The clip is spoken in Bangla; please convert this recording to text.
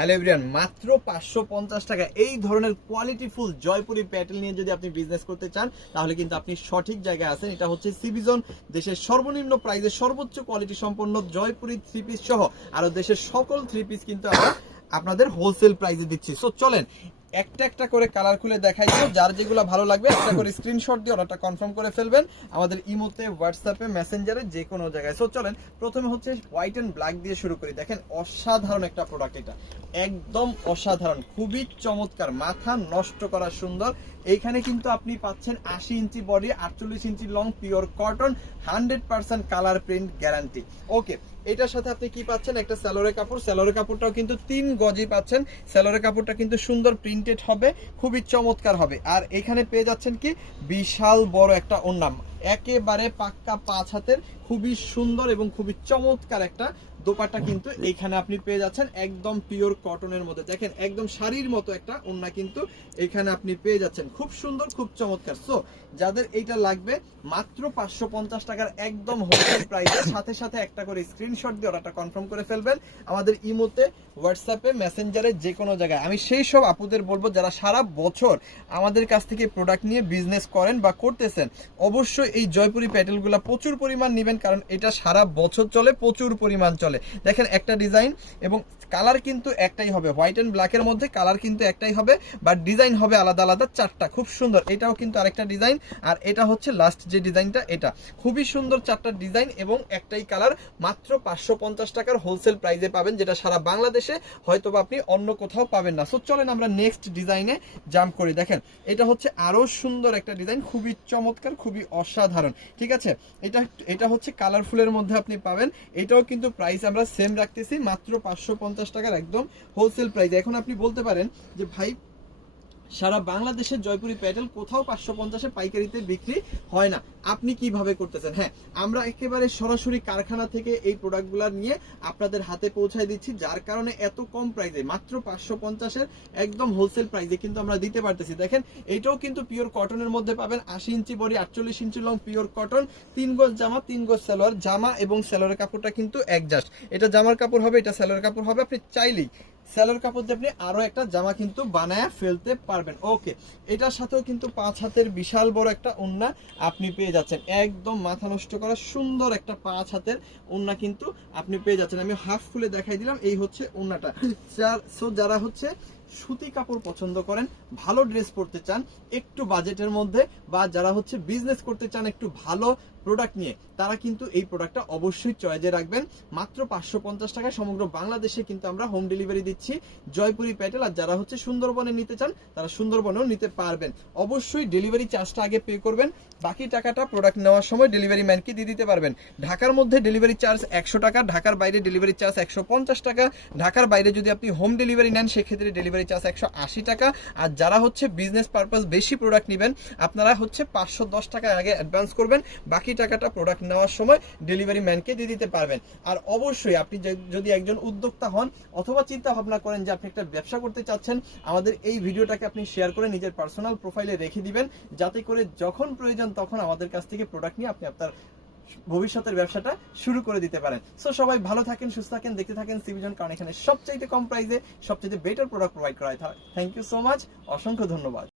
হ্যালো এভরিওয়ান, মাত্র 550 টাকা এই ধরনের কোয়ালিটিফুল জয়পুরি প্যাটেল নিয়ে যদি আপনি বিজনেস করতে চান তাহলে কিন্তু আপনি সঠিক জায়গায় আছেন। এটা হচ্ছে সিবিজন, দেশের সর্বনিম্ন প্রাইসে সর্বোচ্চ কোয়ালিটি সম্পন্ন জয়পুরি থ্রি পিস সহ আরো দেশের সকল থ্রি পিস কিন্তু আমরা আপনাদের হোলসেল প্রাইসে দিচ্ছি। সো চলেন একটা একটা করে কালার খুলে দেখাই দিব, যার যেগুলো ভালো লাগবে একটা করে স্ক্রিনশট দিয়ে অর্ডারটা কনফার্ম করে ফেলবেন আমাদের ইমোতে, হোয়াটসঅ্যাপে, মেসেঞ্জারে, যে কোনো জায়গায়। সো চলেন প্রথমে হচ্ছে হোয়াইট অ্যান্ড ব্ল্যাক দিয়ে শুরু করি। দেখেন অসাধারণ একটা প্রোডাক্ট, এটা একদম অসাধারণ, খুবই চমৎকার, মাথা নষ্ট করা সুন্দর। এইখানে কিন্তু আপনি পাচ্ছেন 80 inch body, 48 inch long, pure cotton, 100% colour print guarantee. Okay, এটার সাথে আপনি কি পাচ্ছেন? একটা স্যালোরে কাপড়, স্যালোরে কাপড়টাও কিন্তু 3 গজই পাচ্ছেন। স্যালোরে কাপড়টা কিন্তু সুন্দর প্রিন্টেড হবে, খুবই চমৎকার হবে। আর এখানে পেয়ে যাচ্ছেন কি বিশাল বড় একটা ওড়না, একেবারে পাক্কা 5 হাতের, খুবই সুন্দর এবং খুবই চমৎকার একটা দোপাট্টা কিন্তু এখানে আপনি পেয়ে যাচ্ছেন একদম পিওর কটনের মধ্যে। দেখেন একদম শাড়ির মতো একটা ওড়না কিন্তু এখানে আপনি পেয়ে যাচ্ছেন, খুব সুন্দর, খুব চমৎকার। সো যাদের এইটা লাগবে মাত্র 550 টাকার একদম হোলসেল প্রাইসে, সাথে সাথে একটা করে স্ক্রিনশট দিয়ে অর্ডারটা কনফার্ম করে ফেলবেন আমাদের ইমোতে, হোয়াটসঅ্যাপে, মেসেঞ্জারে, যে কোনো জায়গায়। আমি সেই সব আপুদের বলবো যারা সারা বছর আমাদের কাছ থেকে প্রোডাক্ট নিয়ে বিজনেস করেন বা করতেছেন, অবশ্যই এই জয়পুরি প্যাটেলগুলো প্রচুর পরিমাণ নেবেন, কারণ এটা সারা বছর চলে, প্রচুর পরিমাণ চলে। দেখেন একটা ডিজাইন এবং কালার কিন্তু একটাই হবে, হোয়াইট অ্যান্ড ব্ল্যাকের মধ্যে কালার কিন্তু একটাই হবে, বাট ডিজাইন হবে আলাদা আলাদা 4টা, খুব সুন্দর। এটাও কিন্তু আরেকটা ডিজাইন, আর এটা হচ্ছে লাস্ট যে ডিজাইনটা, এটা খুবই সুন্দর, 4টা ডিজাইন এবং একটাই কালার। মাত্র 550 টাকার হোলসেল প্রাইসে পাবেন, যেটা সারা বাংলাদেশে হয়তোবা আপনি অন্য কোথাও পাবেন না। সো চলেন আমরা নেক্সট ডিজাইনে জাম্প করি। দেখেন এটা হচ্ছে আরো সুন্দর একটা ডিজাইন, খুবই চমৎকার, খুবই অসাধারণ। ঠিক আছে, এটা হচ্ছে কালারফুলের মধ্যে আপনি পাবেন। এটাও কিন্তু প্রাইস আমরা সেম রাখতেছি, মাত্র 550 টাকার একদম হোলসেল প্রাইস। এখন আপনি বলতে পারেন যে ভাই সারা বাংলাদেশের জয়পুরি প্যাটেল কোথাও 550-এ পাইকারিতে বিক্রি হয় না, আপনি কিভাবে করতেছেন? হ্যাঁ, আমরা একেবারে সরাসরি কারখানা থেকে এই প্রোডাক্টগুলো নিয়ে আপনাদের হাতে পৌঁছায় দিচ্ছি, যার কারণে এত কম প্রাইসে মাত্র 550-এর একদম হোলসেল প্রাইসে কিন্তু আমরা দিতে পারতেছি। দেখেন এটাও কিন্তু পিওর কটনের মধ্যে পাবেন, 80 inch body, 48 inch long, pure cotton, 3 গজ জামা, 3 গজ সালোয়ার। জামা এবং সালোয়ারের কাপড়টা কিন্তু অ্যাডজাস্ট, এটা জামার কাপড় হবে, এটা সালোয়ার কাপড় হবে। আপনি চাইলেই সেলোর কাপড় দিয়ে আপনি আরো একটা জামা কিন্তু বানায় ফেলতে পারবেন। ওকে, এটার সাথেও কিন্তু 5 হাতের বিশাল বড় একটা ওড়না আপনি পেয়ে যাচ্ছেন, একদম মাথা নষ্ট করা সুন্দর একটা 5 হাতের ওড়না কিন্তু আপনি পেয়ে যাচ্ছেন। আমি হাফ খুলে দেখাই দিলাম, এই হচ্ছে ওড়নাটা। সো যারা হচ্ছে সুতি কাপড় পছন্দ করেন, ভালো ড্রেস পরতে চান একটু বাজেটের মধ্যে, বা যারা হচ্ছে বিজনেস করতে চান একটু ভালো প্রোডাক্ট নিয়ে, তারা কিন্তু এই প্রোডাক্টটা অবশ্যই চয়েজে রাখবেন। মাত্র 550 টাকায় সমগ্র বাংলাদেশে কিন্তু আমরা হোম ডেলিভারি দিচ্ছি জয়পুরি প্যাটেল। আর যারা হচ্ছে সুন্দরবনে নিতে চান তারা সুন্দরবনেও নিতে পারবেন। অবশ্যই ডেলিভারি চার্জটা আগে পে করবেন, বাকি টাকাটা প্রোডাক্ট নেওয়ার সময় ডেলিভারি ম্যানকে দিয়ে দিতে পারবেন। ঢাকার মধ্যে ডেলিভারি চার্জ 100 টাকা, ঢাকার বাইরে ডেলিভারি চার্জ 150 টাকা। ঢাকার বাইরে যদি আপনি হোম ডেলিভারি নেন সেক্ষেত্রে ডেলিভারি চার্জ 180 টাকা। আর যারা হচ্ছে বিজনেস পারপাস বেশি প্রোডাক্ট নেবেন, আপনারা হচ্ছে 510 টাকা আগে অ্যাডভান্স করবেন, বাকি টাকাটা প্রোডাক্ট নেওয়ার সময় ডেলিভারি ম্যানকে দিয়ে দিতে পারবেন। আর অবশ্যই আপনি যদি একজন উদ্যোক্তা হন অথবা চিন্তা ভাবনা করেন যে আপনি একটা ব্যবসা করতে চাচ্ছেন, আমাদের এই ভিডিওটাকে আপনি শেয়ার করে নিজের পার্সোনাল প্রোফাইলে রেখে দিবেন, যাতে করে যখন প্রয়োজন তখন আমাদের কাছ থেকে প্রোডাক্ট নিয়ে আপনি আপনার ভবিষ্যতের ব্যবসাটা শুরু করে দিতে পারেন। সো সবাই ভালো থাকেন, সুস্থ থাকেন, দেখতে থাকেন সিবিজন, কারণ এখানে সবচাইতে কম প্রাইসে সবচাইতে বেটার প্রোডাক্ট প্রোভাইড করা হয়। থ্যাংক ইউ সো মাচ, অসংখ্য ধন্যবাদ।